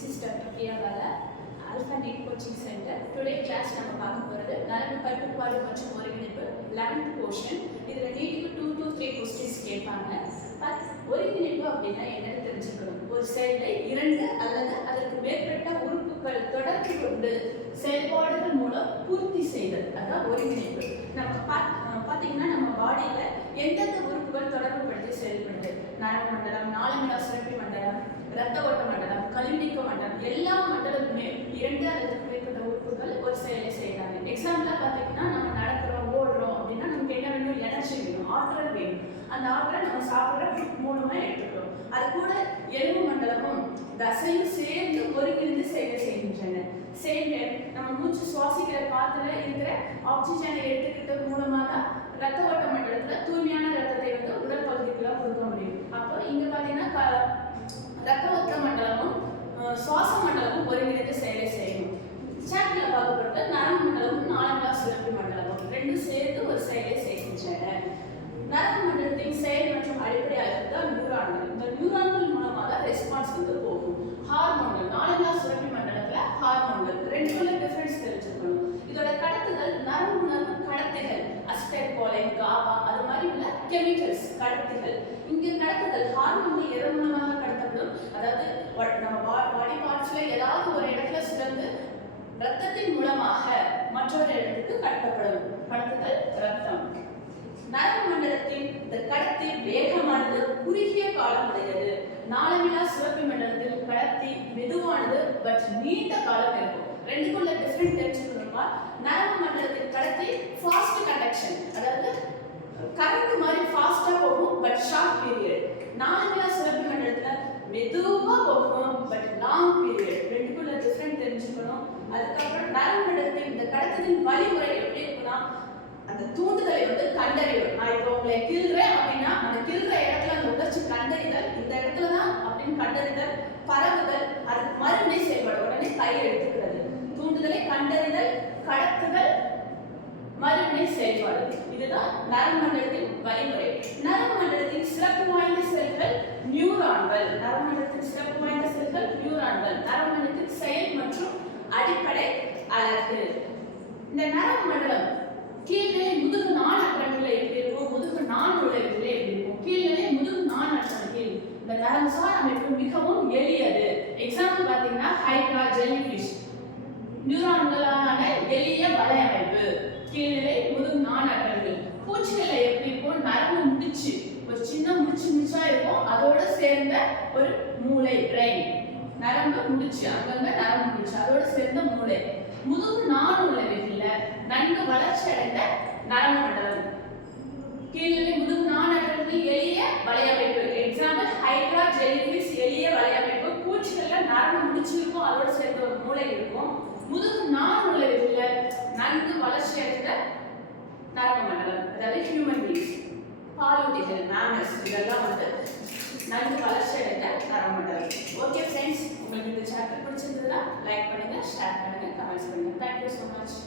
This is Dr. Priya Bala, Alpha Need Coaching Center. நம்ம பார்க்க போகிறது நரம்பு கட்டுப்பாடு மற்றும் ஒருங்கிணைப்பு 11th போர்ஷன் இதில் நீட்டுக்கு டூ டூ த்ரீ கொஸ்டின்ஸ் கேட்பாங்க. பட் ஒருங்கிணைப்பு அப்படின்னா என்னன்னு தெரிஞ்சுக்கணும். ஒரு செயலை இரண்டு அல்லது அதற்கு மேற்பட்ட உறுப்புகள் தொடர்பு கொண்டு செயல்பாடுகள் மூலம் பூர்த்தி செய்தல். அதான் ஒருங்கிணைப்பு. நம்ம பார்த்தீங்கன்னா நம்ம பாடியில் எந்தெந்த உறுப்புகள் தொடர்பு படுத்தி செயல்படுது? நரம்பு மண்டலம் நாளமிலா சுரப்பி மண்டலம் இரத்த ஓட்ட மண்டலம் கலிண்டிக்க மண்டலம் எல்லா மண்டலமுமே இரண்டு அல்லது மேற்பட்ட உறுப்புகள் ஒரு செயலை செய்கிறாங்க. எக்ஸாம்பிளாக பார்த்தீங்கன்னா நம்ம நடக்கிறோம் ஓடுறோம் அப்படின்னா நமக்கு என்ன வேணும்? எனர்ஜி வேணும் ஆற்றல் வேணும். அந்த ஆற்றலை நம்ம சாப்பிட்ற ஃபுட் மூலமாக எடுத்துக்கிறோம். அது கூட எலும்பு மண்டலமும் தசையும் சேர்ந்து ஒருங்கிணைந்து செயலை செய்கின்றன. சேர்ந்து நம்ம மூச்சு சுவாசிக்கிற காத்துல இருக்கிற ஆக்சிஜனை எடுத்துக்கிட்ட மூலம் தான் ரத்த ஓட்ட மண்டலத்துல தூய்மையான ரத்தத்தை வந்து உடல் பகுதிக்குள்ள கொடுக்க முடியும் அப்போ இங்க பாத்தீங்கன்னா க- ரத்த ஓட்ட மண்டலமும் அஹ், சுவாச மண்டலமும் ஒருங்கிணைந்து செயலை செய்யும் சாட்ல பார்க்கப்பட்ட நரம்பு மண்டலமும் நாளமிலா சுரப்பி மண்டலமும் ரெண்டும் சேர்ந்து ஒரு செயலை செய்கின்றன நரம்பு மண்டலத்தின் செயல் மற்றும் அடிப்படையாக தான் நியூரான்கள் இந்த நியூரான்கள் மூலமாக தான் ரெஸ்பான்ஸ் வந்து போகும் ஹார்மோன்கள் நாளமிலா சுரப்பி மண்டலத்துல ஹார்மோன்கள் ரெண்டுக்குள்ள டிஃபரன்ஸ் தெரிஞ்சுக்கணும் இதோட கடத்துதல் நரம்பு உணர்வு கடத்திகள் அஸ்டெட் கோலைன் காபா அது மாதிரி உள்ள கெமிக்கல்ஸ் கடத்திகள். இங்க கடத்துதல் ஹார்மோன் எதன் மூலமாக கடத்தப்படும். அதாவது நம்ம பாடி பார்ட்ஸ்ல ஏதாவது ஒரு இடத்துல சுரந்து ரத்தத்தின் மூலமாக மற்றொரு இடத்துக்கு கடத்தப்படும். கடத்துதல் ரத்தம். நரம்பு மண்டலத்தின் இந்த கடத்தி வேகமானது குறுகிய காலம் உடையது. நாளவிழா சுரப்பி மண்டலத்தில் கடத்தி மெதுவானது பட் நீண்ட காலம் இருக்கும். ரெண்டுக்குள்ள டிஃபரெண்ட் தெரிஞ்சுக்கணுமா நரம்பு மண்டலத்தின் கடத்தி ஃபாஸ்ட் கண்டக்ஷன் அதாவது கரண்ட் மாதிரி ஃபாஸ்டா போகும் பட் ஷார்ட் பீரியட் நாளமிலா சுரப்பி மண்டலத்துல மெதுவா போகும் பட் லாங் பீரியட் ரெண்டுக்குள்ள டிஃபரெண்ட் தெரிஞ்சுக்கணும் அதுக்கப்புறம் நரம்பு மண்டலத்தின் வழிமுறைகள் வழிமுறை எப்படி இருக்குன்னா அந்த தூண்டுதலை வந்து கண்டறியும் நான் இப்போ உங்களை கிள்றேன் அப்படின்னா அந்த கிள்ற இடத்துல அந்த உணர்ச்சி கண்டறிதல் இந்த இடத்துல தான் அப்படின்னு கண்டறிதல் பரவுதல் அது மறுபடி செயல்பட உடனே கை எடுத்துக்கிறது. தூண்டுதலை கண்டறிதல் கடத்துதல் மறுபடி செயல்பாடு. இதுதான் நரம்பு மண்டலத்தின் வழிமுறை. நரம்பு மண்டலத்தின் சிறப்பு வாய்ந்த செல்கள் நியூரான்கள். நரம்பு மண்டலத்தின் சிறப்பு வாய்ந்த செல்கள் நியூரான்கள். நரம்பு மண்டலத்தின் செயல் மற்றும் அடிப்படை அழகு இந்த நரம்பு மண்டலம் கீழ்நிலை முதுகு நாள் அட்டங்களில் எப்படி இருக்கும் முதுகு நாள் நுழைவுல எப்படி இருக்கும் கீழ்நிலை முதுகு நாள் அட்டங்களில் இந்த நரம்பு சார் அமைப்பு மிகவும் எளியது. எக்ஸாம்பிள் பார்த்தீங்கன்னா ஹைட்ரா ஜெல்லிஃபிஷ் நியூரான்களான எளிய வலையமைப்பு. கீழ்நிலை முதுகு நாள் அட்டங்கள் பூச்சிகள்ல எப்படி இருக்கும் நரம்பு முடிச்சு ஒரு சின்ன முடிச்சு முடிச்சா இருக்கும் அதோட சேர்ந்த ஒரு மூளை பிரெயின் நரம்பு முடிச்சு அங்கங்க நரம்பு முடிச்சு அதோட சேர்ந்த மூளை. முதுகு நாள் உள்ளவைகள்ல நன்கு வளர்ச்சி அடைந்த நரம்பு மண்டலம் கீழ்நிலை முதுகு நாள் எளிய வலையமைப்பு. எக்ஸாம்பிள் ஹைட்ரா ஜெல்லிஃபிஷ் எளிய வலையமைப்பு. பூச்சிகள்ல நரம்பு முடிச்சு இருக்கும் அதோட சேர்ந்த ஒரு மூளை இருக்கும். முதுகு நாள் உள்ளவைகள்ல நன்கு வளர்ச்சி அடைந்த நரம்பு மண்டலம் அதாவது ஹியூமன் பீஸ் பாலூட்டிகள் மேமஸ் இதெல்லாம் வந்து நன்கு வளர்ச்சி அடைந்த நரம்பு மண்டலம் ஓகே ஃப்ரெண்ட்ஸ் உங்களுக்கு இந்த சாப்டர் பிடிச்சிருந்ததுன்னா லைக் பண்ணுங்க ஷேர் பண்ணுங்க கமெண்ட்ஸ் பண்ணுங்க. Thank you so much